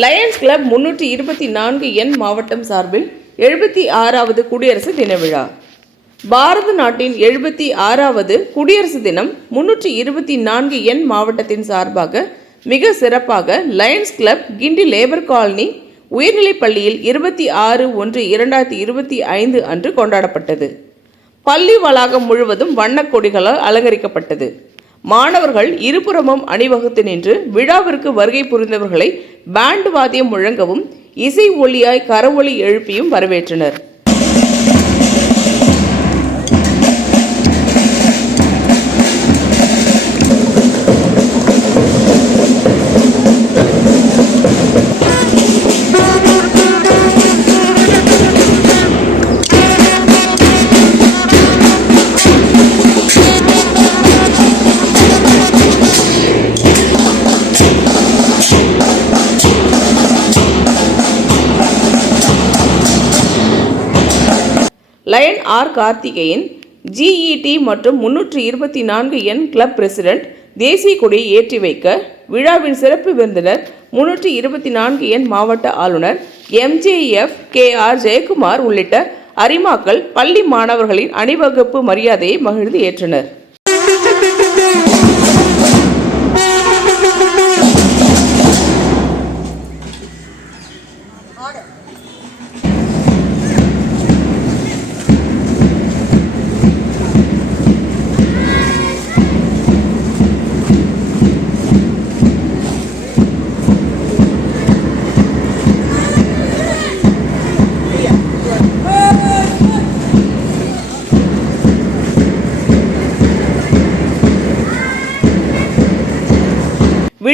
Lions club முன்னூற்றி இருபத்தி நான்கு எண் மாவட்டம் சார்பில் எழுபத்தி ஆறாவது குடியரசு தின விழா. பாரத நாட்டின் எழுபத்தி ஆறாவது குடியரசு தினம் முன்னூற்றி இருபத்தி நான்கு எண் மாவட்டத்தின் சார்பாக மிக சிறப்பாக lions club Guindy labour colony உயர்நிலைப் பள்ளியில் இருபத்தி ஆறு ஒன்று இரண்டாயிரத்தி இருபத்தி ஐந்து அன்று கொண்டாடப்பட்டது. பள்ளி வளாகம் முழுவதும் வண்ணக் கொடிகளால் அலங்கரிக்கப்பட்டது. மாணவர்கள் இருபுறமும் அணிவகுத்து நின்று விழாவிற்கு வருகை புரிந்தவர்களை பேண்ட் வாத்தியம் முழங்கவும் இசை ஒலியாய் கரவொலி எழுப்பியும் வரவேற்றனர். ஆர் கார்த்திகேயன் ஜிஇடி மற்றும் முன்னூற்றி இருபத்தி நான்கு எண் கிளப் பிரசிடென்ட் தேசிய கொடியை ஏற்றி வைக்க விழாவின் சிறப்பு விருந்தினர் முன்னூற்றி இருபத்தி நான்கு எண் மாவட்ட ஆளுநர் எம்ஜேஎஃப் கே ஆர் ஜெயக்குமார் உள்ளிட்ட அரிமாக்கள் பள்ளி மாணவர்களின் அணிவகுப்பு மரியாதையை மகிழ்ந்து ஏற்றனர்.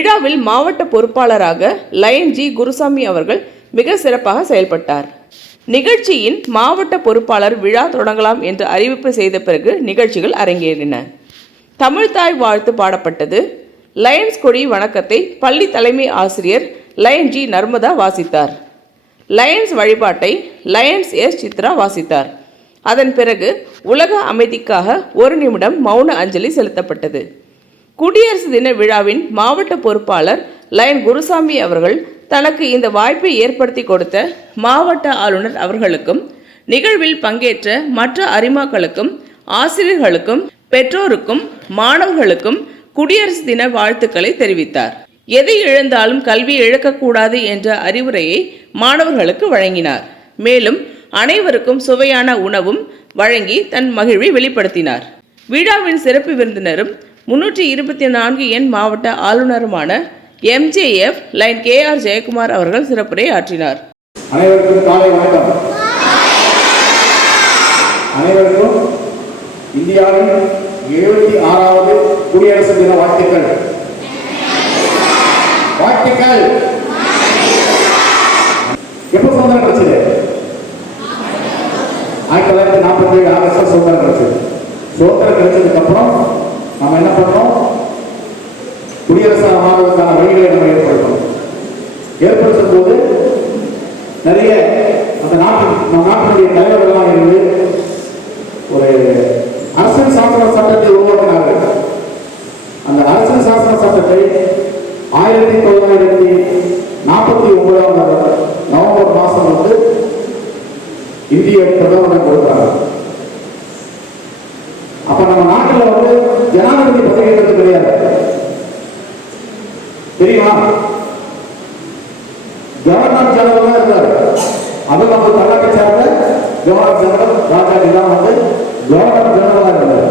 விழாவில் மாவட்ட பொறுப்பாளராக லயன் ஜி குருசாமி அவர்கள் மிக சிறப்பாக செயல்பட்டார். நிகழ்ச்சியின் மாவட்ட பொறுப்பாளர் விழா தொடங்கலாம் என்று அறிவிப்பு செய்த பிறகு நிகழ்ச்சிகள் அரங்கேறின. தமிழ்தாய் வாழ்த்து பாடப்பட்டது. லயன்ஸ் கொடி வணக்கத்தை பள்ளி தலைமை ஆசிரியர் லயன் ஜி நர்மதா வாசித்தார். லயன்ஸ் வழிபாட்டை லயன்ஸ் எஸ் சித்ரா வாசித்தார். அதன் பிறகு உலக அமைதிக்காக ஒரு நிமிடம் மௌன அஞ்சலி செலுத்தப்பட்டது. குடியரசு தின விழாவின் மாவட்ட பொறுப்பாளர் லயன் குருசாமி அவர்கள் தனக்கு இந்த வாய்ப்பை ஏற்படுத்தி கொடுத்த மாவட்ட ஆளுநர் அவர்களுக்கும் நிகழ்வில் பங்கேற்ற மற்ற அரிமாக்களுக்கும் ஆசிரியர்களுக்கும் பெற்றோருக்கும் மாணவர்களுக்கும் குடியரசு தின வாழ்த்துக்களை தெரிவித்தார். எதை இழந்தாலும் கல்வி இழக்கக்கூடாது என்ற அறிவுரையை மாணவர்களுக்கு வழங்கினார். மேலும் அனைவருக்கும் சுவையான உணவும் வழங்கி தன் மகிழ்வை வெளிப்படுத்தினார். விழாவின் சிறப்பு விருந்தினரும் முன்னூற்றி இருபத்தி நான்கு எண் மாவட்ட ஆளுநருமான MJF lion K R Jayakumar அவர்கள் சிறப்புரை ஆற்றினார். அனைவருக்கும் காலை வணக்கம். அனைவருக்கும் இந்தியாவின் எழுபத்தி ஆறாவது குடியரசு தின வாழ்த்துக்கள். வாழ்த்துக்கள். எப்போ சுதந்திரம் கிடைச்சது? ஆயிரத்தி தொள்ளாயிரத்தி நாற்பத்தி ஏழு ஆகஸ்ட் சுதந்திரம் கிடைச்சது. சுதந்திரம் கிடைச்சதுக்கு அப்புறம் நம்ம என்ன பண்ணோம் குடியரசு மாணவர்களுக்கான வழிகளை நம்ம ஏற்படுத்தணும். ஏற்படுத்தும் போது நிறைய அந்த நாட்டு நம்ம நாட்டினுடைய தலைவர்கள்லாம் இருந்து ஒரு அரசியல் சாசன சட்டத்தை உருவாக்கினார்கள். அந்த அரசியல் சாசன சட்டத்தை ஆயிரத்தி தொள்ளாயிரத்தி நாற்பத்தி ஒன்பதாம் நவம்பர் மாதம் வந்து இந்திய பிரதமர் கொடுத்தார்கள். அப்ப நம்ம நாட்டில் வந்து ஜனாதிபதி பதவின்றது கிடையாது. தெரியுமா? கவர்னர் ஜெனரல் தான் இருந்தார் அது நம்ம தமிழக சேர்ந்த கவர்னர் ஜெனரல் ராஜாஜி தான் வந்து கவர்னர் ஜெனரலா இருந்தார்.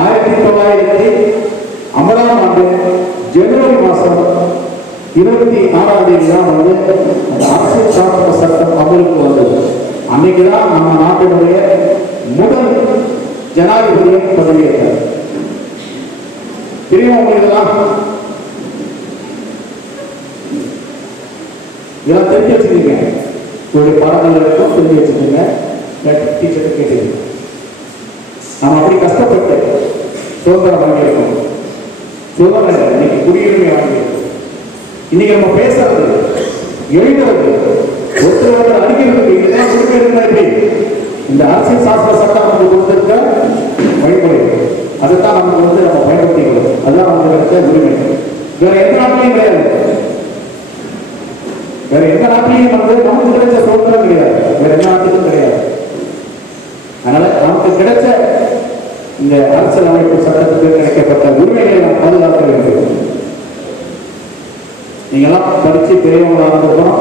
ஆயிரத்தி தொள்ளாயிரத்தி ஐம்பதாம் ஆண்டு ஜனவரி மாசம் இருபத்தி ஆறாம் தேதி தான் வந்து அரசியல் சாசன சட்டம் அமலுக்கு வந்தது. அன்னைக்கு தான் நம்ம நாட்டினுடைய முதல் ஜனாதிபதியை பதவியேற்றார் தெரியுமா உங்களுக்கு இதெல்லாம்? தெரிஞ்சு வச்சுக்கீங்க. உங்களுடைய பாடங்கள் இருக்கும் தெரிஞ்சு வச்சுக்கோங்க. டீச்சர் கேட்டுக்கோங்க. நாம் அப்படி கஷ்டப்பட்டு சுதந்திரம் வாங்கியிருக்கோம் சுதந்திரம் இன்னைக்கு குடியுரிமை வாங்கியிருக்கோம் இன்னைக்கு நம்ம பேசுறது எழுதுறது ஒருத்தர் ஒருத்தர் அடிக்கிறது இதுதான் குடியுரிமை எப்படி இந்த அரசியல் சாஸ்திர சட்டம் நமக்கு கொடுத்திருக்க வழிமுறை. அதைத்தான் நமக்கு வந்து நம்ம பயன்படுத்திக்கிறோம் அதுதான் நமக்கு இருக்க உரிமை. வேற எந்த நாட்டிலையும் கிடையாது. வேற எந்த நாட்டிலையும் வந்து நமக்கு கிடைச்ச சுதந்திரம் கிடையாது. வேற எந்த நாட்டிலும் கிடையாது. அதனால நமக்கு கிடைச்ச இந்த அரசியல் அமைப்பு சட்டத்துக்கு கிடைக்கப்பட்ட உரிமைகளை நாம் பாதுகாக்க வேண்டும். நீங்களாம் படிச்சு பெரியவங்களாக இருந்தோம்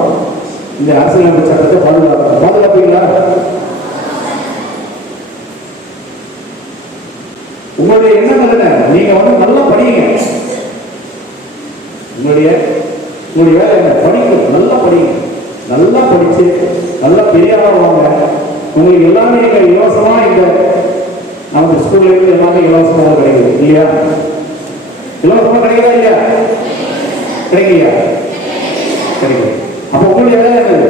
இந்த அரசியல் அமைப்பு சட்டத்தை பாதுகாக்கணும். பாதுகாப்பீங்களா உங்களுடைய எண்ணம் என்ன நீங்க வந்து நல்லா படிங்க. உங்களுடைய உங்களுடைய வேலை என்ன? படிக்கணும் நல்லா படிங்க. நல்லா படிச்சு நல்லா பெரியாரா வாங்க. உங்களுக்கு எல்லாமே இங்க இலவசமா இந்த நமக்கு ஸ்கூல்ல இருந்து எல்லாமே இலவசமாக கிடைக்குது. இல்லையா? இலவசமா கிடைக்குதா இல்லையா? கிடைக்கலையா? கிடைக்குது அப்ப உங்களுடைய வேலை என்னது?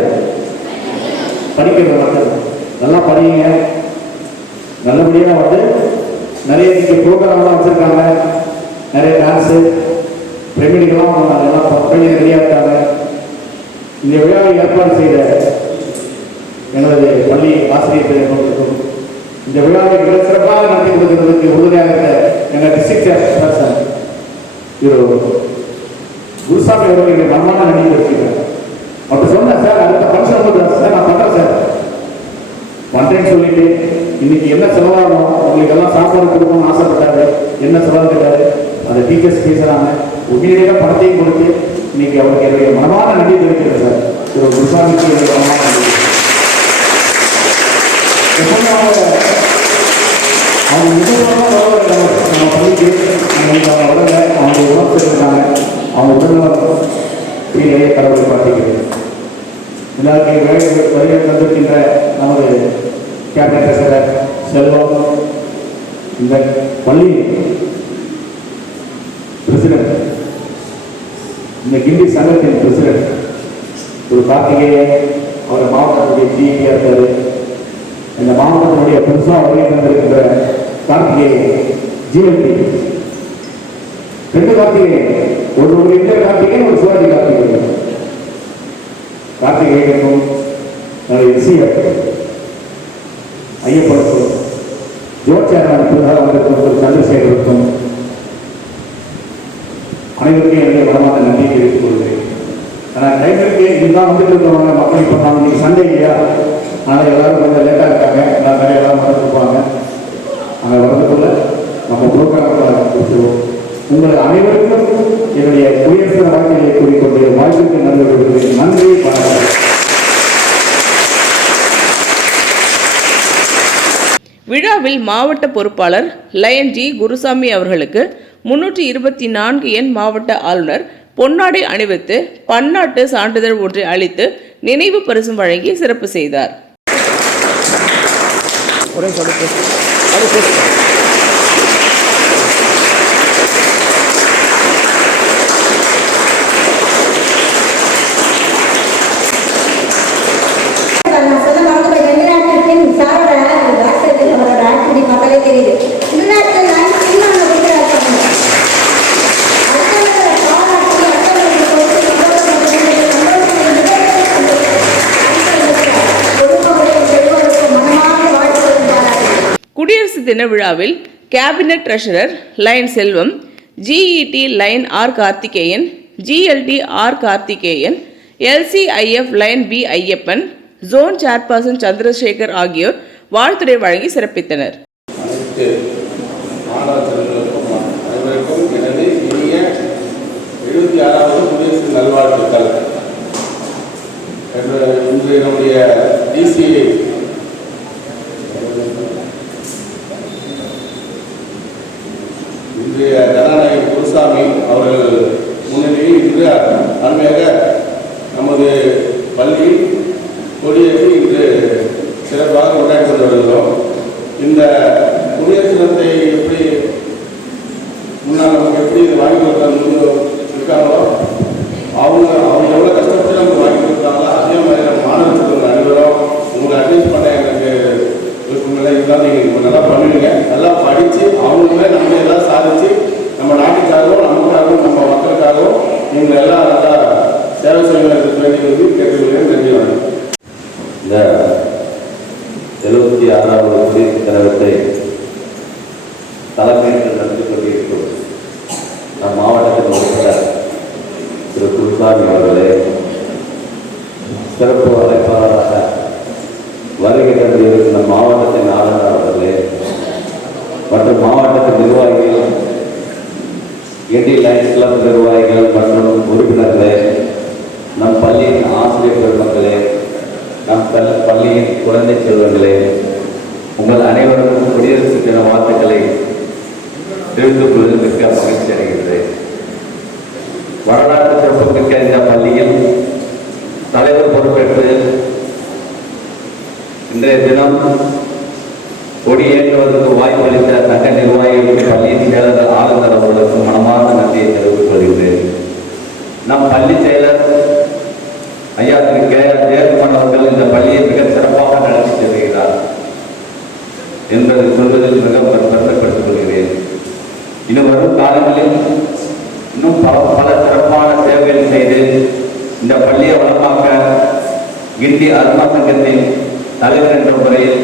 படிக்கிறது. நல்லா படிங்க. நல்லபடியாக வந்து நிறைய இங்கே ப்ரோக்ராம்லாம் வச்சுருக்காங்க. நிறைய டான்ஸு ரெமெடிக்கெல்லாம் அதெல்லாம் பையன் ரெடியாக இருக்காங்க. இந்த விழாவை ஏற்பாடு செய்த எனது பள்ளி ஆசிரியர் பெருமக்களுக்கும் இந்த விழாவை மிக சிறப்பாக நடத்தி கொடுக்கிறதுக்கு உறுதியாக இருந்த எங்கள் டிஸ்ட்ரிக்ட் பர்சன் திரு குருசாமி அவர்களுடைய மனமான நன்றி தெரிவிக்கிறேன் அப்படி சொன்னேன் சார் அடுத்த ஃபங்க்ஷன் சார் நான் பண்ணுறேன் சார். பண்றேன்னு சொல்லிட்டு இன்னைக்கு என்ன செலவாகணும்? உங்களுக்கு எல்லாம் சாப்பாடு கொடுக்கணும்னு ஆசைப்பட்டாரு. என்ன செலவு கேட்டாரு? அந்த டீச்சர்ஸ் பேசுறாங்க. உடனடியாக பணத்தையும் கொடுத்து இன்னைக்கு அவருக்கு என்னுடைய மனமான நன்றி தெரிவிக்கிறது சார். திரு குருசாமிக்கு என்னுடைய மனமான நன்றி அவங்க அவங்க நம்ம நம்ம பள்ளிக்கு அவங்க அவங்க அவங்க உணர்வு அவங்க உடல்நலம் கீழே கடவுளை பார்த்துக்கிறேன் எல்லாருக்கும் வேலை வருகை தந்திருக்கின்ற நமது கேபினட் பேசுகிற செல்வம் இந்த பள்ளி பிரசிடென்ட் இந்த கிண்டி சங்கத்தின் பிரசிடென்ட் ஒரு கார்த்திகேயன் அவர் மாவட்டத்துடைய ஜிபியாக இருக்காரு. இந்த மாவட்டத்தினுடைய புதுசாக வருகை தந்திருக்கிற கார்த்திகேயன் ஜிஎல்டி ரெண்டு கார்த்திகேயன் ஒரு ஒரு இந்திய கார்த்திகேயன் ஒரு சிவாஜி கார்த்திகேயன். கார்த்திகேயனுக்கும் எஸ்சிஎஃப் ஐயப்பனுக்கும் ஜோட்சாரன் புதிதாக வந்திருக்கும் சந்திரசேகருக்கும் அனைவருக்கும் என்னுடைய மனமான நன்றியை தெரிவித்துக் கொள்கிறேன். ஆனால் டைமிற்கு இதுதான் வந்துட்டு இருக்கிறவங்க மக்கள் இப்போ நான் இன்னைக்கு சண்டே இல்லையா? அதனால் எல்லாரும் கொஞ்சம் லேட்டாக இருக்காங்க. நான் நிறைய எல்லாரும் வந்துருப்பாங்க அங்கே வரதுக்குள்ள நம்ம ப்ரோக்ராம் கொடுத்துருவோம். உங்கள் அனைவருக்கும் என்னுடைய குடியரசு வாழ்க்கையை கூறிக்கொண்டு வாழ்க்கைக்கு நன்றி விடுகிறேன் நன்றி வணக்கம். விழாவில் மாவட்ட பொறுப்பாளர் லயன் ஜி குருசாமி அவர்களுக்கு முன்னூற்றி இருபத்தி நான்கு எண் மாவட்ட ஆளுநர் பொன்னாடை அணிவித்து பன்னாட்டு சான்றிதழ் ஒன்றை அளித்து நினைவு பரிசும் வழங்கி சிறப்பு செய்தார். தின விழாவில் cabinet treasurer lion Selvam GET lion R Karthikeyan GLT R Karthikeyan LCIF lion P Ayyappan zone chairperson Chandrasekar ஆகியோர் வாழ்த்துடை வழங்கி சிறப்பித்தனர். நல்வாழ்த்துக்கள். இன்று டிசி இன்றைய ஜனநாயக குருசாமி அவர்கள் முன்னிலையில் இன்று அருமையாக நமது பள்ளியில் கொடியேற்றி இன்று சிறப்பாக கொண்டாடி கொண்டு வருகிறோம் இந்த குடியரசு தினத்தை எப்படி முன்னால் நமக்கு எப்படி இது வாங்கி கொடுத்தாங்க இருக்காங்களோ அவங்க அவங்க எவ்வளோ கஷ்டப்பட்டு நமக்கு வாங்கி கொடுத்தாங்களோ அதே மாதிரி நம்ம மாணவர்களுக்கு அனைவரும் உங்களை அட்வைஸ் பண்ண எனக்கு விருப்பமில்லை இருந்தால் நீங்கள் இப்போ நல்லா பண்ணுவீங்க நல்லா படித்து அவங்களுமே நம்ம எல்லாம் சாதிச்சு நம்ம நாட்டுக்காகவும் நமக்காகவும் நம்ம மக்களுக்காகவும் நீங்கள் எல்லாம் நல்லா சேவை செய்ய வேண்டியது கேட்டுக்கொள்கிறேன். நன்றி வணக்கம். இந்த எழுபத்தி ஆறாவது குடியரசு தினத்தை தலைமையேற்று நடந்து கொண்டிருக்கும் நம் மாவட்டத்தில் உறுப்பினர் திரு. குருசாமி அவர்களே சிறப்பு அழைப்பாளராக வருகை தந்திருக்கிற மாவட்டத்தின் மாவட்ட அவர்களே மற்றும் மாவட்டத்தின் நிர்வாகிகள் எடி லைன்ஸ் கிளப் நிர்வாகிகள் மற்றும் உறுப்பினர்களே நம் பள்ளியின் ஆசிரியர் பெருமக்களே நம் பள்ளியின் குழந்தை செல்வங்களே உங்கள் அனைவருக்கும் குடியரசு தின வாழ்த்துக்களை தெரிந்து கொள்வதில் மிக்க மகிழ்ச்சி அடைகின்றேன். வரலாற்று சிறப்புமிக்க இந்த பள்ளியில் தலைவர் பொறுப்பேற்று இன்றைய தினம் கொடியேற்றுவதற்கு வாய்ப்பளித்த சங்க நிர்வாகிகளுக்கு பள்ளியின் செயலர் ஆளுநர் அவர்களுக்கு மனமார்ந்த நன்றியை தெரிவித்துக் கொள்கிறேன் நம் பள்ளி செயலர் ஐயா திரு கே ஆர் ஜெயக்குமார் அவர்கள் இந்த பள்ளியை மிக சிறப்பாக நடத்தி செல்கிறார் என்பதை சொல்வதில் மிக பெருமைப்படுத்திக் கொள்கிறேன். இன்னும் வரும் காலங்களில் இன்னும் பல பல சிறப்பான சேவைகள் செய்து இந்த பள்ளியை வளமாக்க கிண்டி அருணா சங்கத்தின் தலைவர் என்ற முறையில்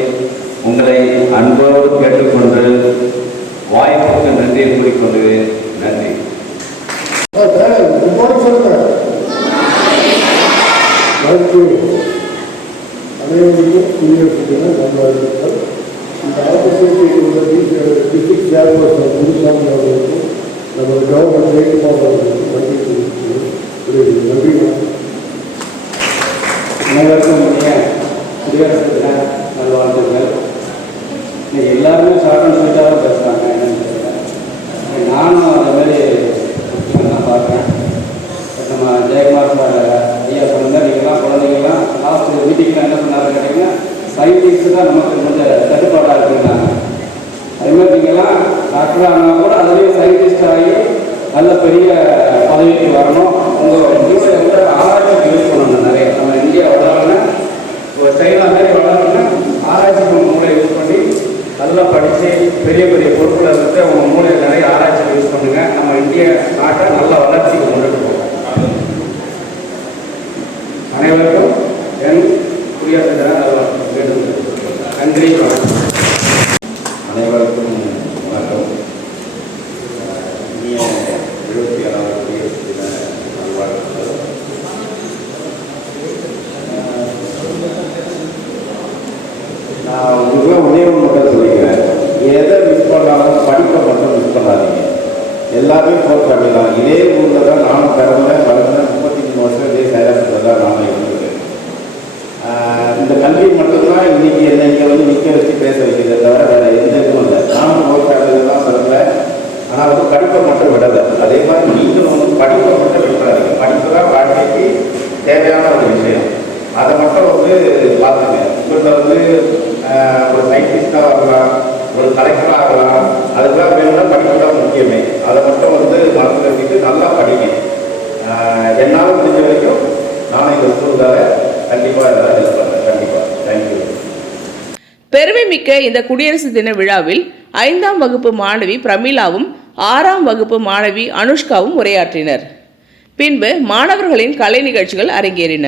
உங்களை அன்போடு கேட்டுக்கொண்டு வாய்ப்புக்கு நன்றியை கூறிக்கொள்கிறேன் நன்றி அனைவருக்கும் குடியரசு தின இந்த ஆப்பர்ச்சுனிட்டி உள்ள டிஸ்ட்ரிக்ட் சேர்பர்சன் குருசாமி அவர்களுக்கும் நமது கவர்னர் ஜெயக்குமார் அவர்களுக்கும் நன்றி நன்றி வணக்கம். குடியரசு தின நல்வாழ்த்துக்கள் இன்னைக்கு எல்லாருமே ஷார்ட் அண்ட் ஸ்வீட்டாக தான் பேசுகிறாங்க என்னன்னு தெரியல நானும் அந்த மாதிரி தான் பார்க்குறேன் நம்ம ஜெயக்குமார் சார் ஐயா சொன்ன நீங்கள்லாம் குழந்தைங்கள்லாம் லாஸ்ட் மீட்டிங்கில் என்ன சொன்னாரு கேட்டிங்கன்னா சயின்டிஸ்ட் தான் நமக்கு கொஞ்சம் தட்டுப்பாடாக இருக்குன்னாங்க அதே மாதிரி நீங்கள்லாம் டாக்டர் ஆனால் கூட அதுலேயும் சயின்டிஸ்ட் ஆகி நல்ல பெரிய பதவிக்கு வரணும். உங்கள் மூளை வந்து ஆராய்ச்சிக்கு யூஸ் பண்ணணும் நிறைய. நம்ம இந்தியா வளரணும்னா ஒரு சைனா மாதிரி வளரணும்னா ஆராய்ச்சி உங்கள் மூளை யூஸ் பண்ணி நல்லா படித்து பெரிய பெரிய பொறுப்பில் இருந்து அவங்க மூளை நிறைய ஆராய்ச்சி யூஸ் பண்ணுங்க நம்ம இந்திய நாட்டை நல்ல வளர்ச்சிக்கு கொண்டுட்டு போவோம் அனைவருக்கும் என் குடியரசு தின நல்வாழ்த்துக்கள் வேண்டும் நன்றி வணக்கம் அனைவருக்கும் வணக்கம் இனிய இருபத்தி ஆறாவது குடியரசு தின நல்வாழ்த்துக்கள் நான் உங்களுக்கு ஒன்றே ஒன்று மட்டும் சொல்லிக்கிறேன் எதை மிஸ் பண்ணாலும் படிப்பை மட்டும் மிஸ் பண்ணாதீங்க எல்லாமே ஃபோர் பண்ணிடலாம் இதே ஊரில் தான் நானும் பிறந்தேன் வளர்ந்தேன் முப்பத்தி மூணு வருஷம் இதே சேலத்தில் தான் நானும் இருந்திருக்கேன் ஆஹ் இந்த கல்வி மட்டும்தான் இன்னைக்கு என்னை இங்கே வந்து நிற்க வச்சு பேச வைக்கிறதே தவிர வேற எந்த இதுவும் இல்லை நானும் ஃபோர் ஃபேமிலியில் தான் பிறந்தேன் ஆனால் வந்து படிப்பை மட்டும் விடலை அதே மாதிரி நீங்களும் வந்து படிப்பை மட்டும் விட்டுறாதீங்க படிப்பு தான் வாழ்க்கைக்கு தேவையான ஒரு விஷயம் அதை மட்டும் வந்து பார்த்துங்க உங்கள்கிட்ட வந்து ஆஹ், ஒரு சயின்டிஸ்டாக ஆகலாம் ஒரு கலெக்டராக ஆகலாம் அதுக்கெல்லாம் வேணும்னா படிப்பு தான் முக்கியமே அதை மட்டும் வந்து மனசில் வச்சுட்டு நல்லா படிங்க ஆஹ், என்னால் முடிஞ்ச வரைக்கும் நானும் இந்த ஸ்கூலுக்காக கண்டிப்பாக எல்லாம் ஹெல்ப் பண்ணுறேன் கண்டிப்பாக தேங்க்யூ பெருமைமிக்க இந்த குடியரசு தின விழாவில் ஐந்தாம் வகுப்பு மாணவி பிரமிளாவும் ஆறாம் வகுப்பு மாணவி அனுஷ்காவும் உரையாற்றினர். பின்பு மாணவர்களின் கலை நிகழ்ச்சிகள் அரங்கேறின.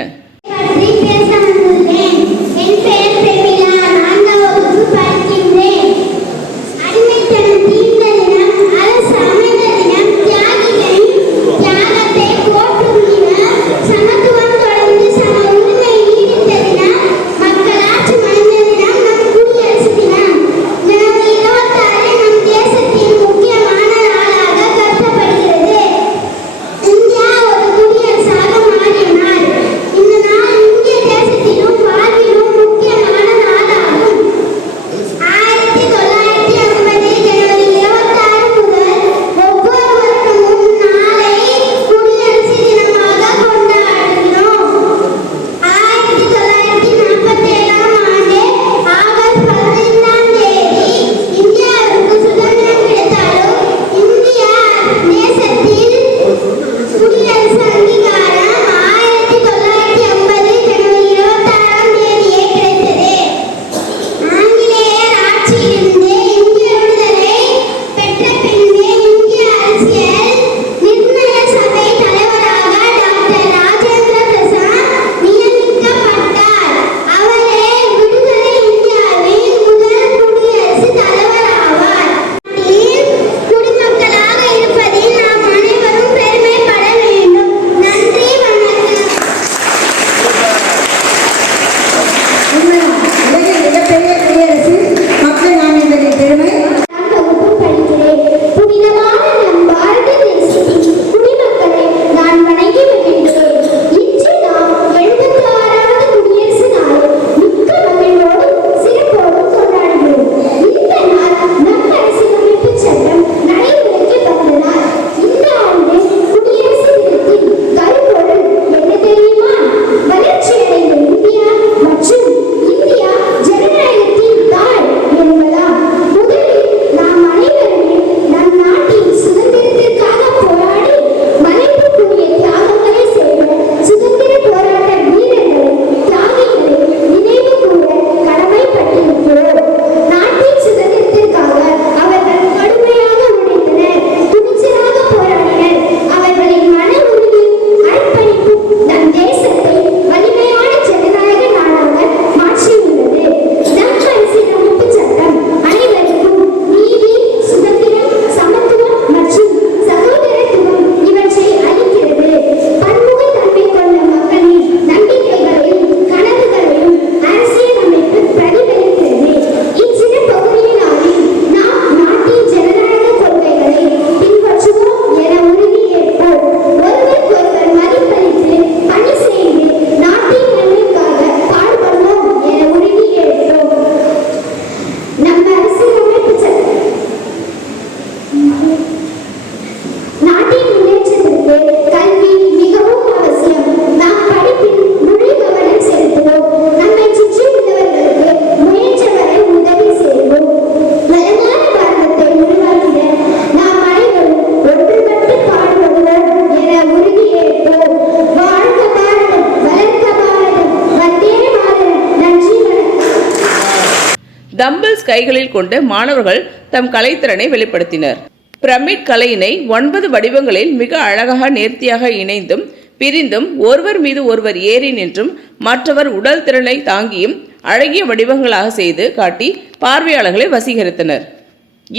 தம்பிள்ஸ் கைகளில் கொண்டு மாணவர்கள் தம் கலைத்திறனை வெளிப்படுத்தினர். பிரமிட் கலையினை ஒன்பது வடிவங்களில் மிக அழகாக நேர்த்தியாக இணைந்தும் பிரிந்தும் ஒருவர் மீது ஒருவர் ஏறி நின்றும் மற்றவர் உடல் திறனை தாங்கியும் அழகிய வடிவங்களாக செய்து காட்டி பார்வையாளர்களை வசீகரித்தனர்.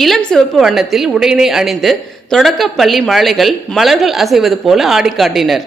இளம் சிவப்பு வண்ணத்தில் உடையினை அணிந்து தொடக்கப்பள்ளி மாலைகள் மலர்கள் அசைவது போல ஆடிக்காட்டினர்.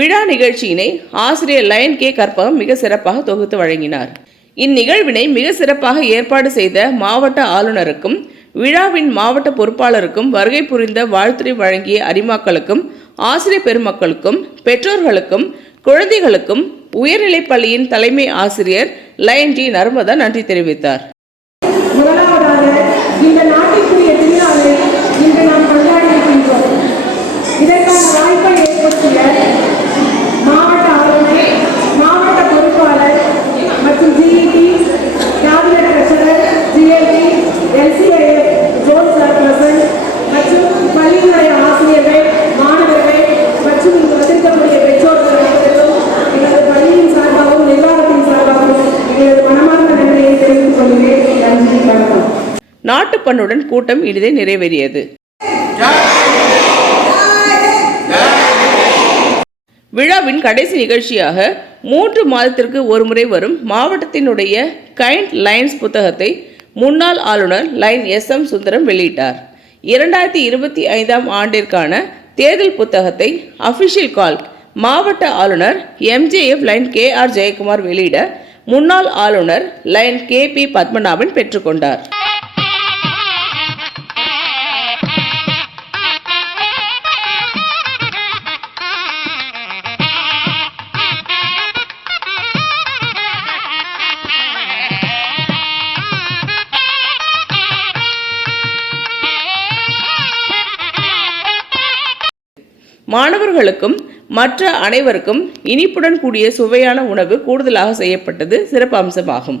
விழா நிகழ்ச்சியினை ஆசிரியர் லயன் கே கற்பகம் மிக சிறப்பாக தொகுத்து வழங்கினார். இந்நிகழ்வினை மிக சிறப்பாக ஏற்பாடு செய்த மாவட்ட ஆளுநருக்கும் விழாவின் மாவட்ட பொறுப்பாளருக்கும் வருகை புரிந்த வாழ்த்துறை வழங்கிய அரிமாக்களுக்கும் ஆசிரியர் பெருமக்களுக்கும் பெற்றோர்களுக்கும் குழந்தைகளுக்கும் உயர்நிலைப் பள்ளியின் தலைமை ஆசிரியர் லயன் ஜி நர்மதா நன்றி தெரிவித்தார். இதற்கான வாய்ப்பை ஏற்படுத்திய ஐயப்பனுடன் கூட்டம் இனிதே நிறைவேறியது. விழாவின் கடைசி நிகழ்ச்சியாக மூன்று மாதத்திற்கு ஒருமுறை வரும் மாவட்டத்தினுடைய கைண்ட் லைன்ஸ் புத்தகத்தை முன்னாள் ஆளுநர் லைன் எஸ் எம் சுந்தரம் வெளியிட்டார். இரண்டாயிரத்தி இருபத்தி ஐந்தாம் ஆண்டிற்கான தேர்தல் புத்தகத்தை அபிஷியல் கால் மாவட்ட ஆளுநர் MJF lion K R Jayakumar வெளியிட முன்னாள் ஆளுநர் லைன் கே பி பத்மநாபன் பெற்றுக்கொண்டார். மாணவர்களுக்கும் மற்ற அனைவருக்கும் இனிப்புடன் கூடிய சுவையான உணவு கூடுதலாக செய்யப்பட்டது சிறப்பு அம்சமாகும்.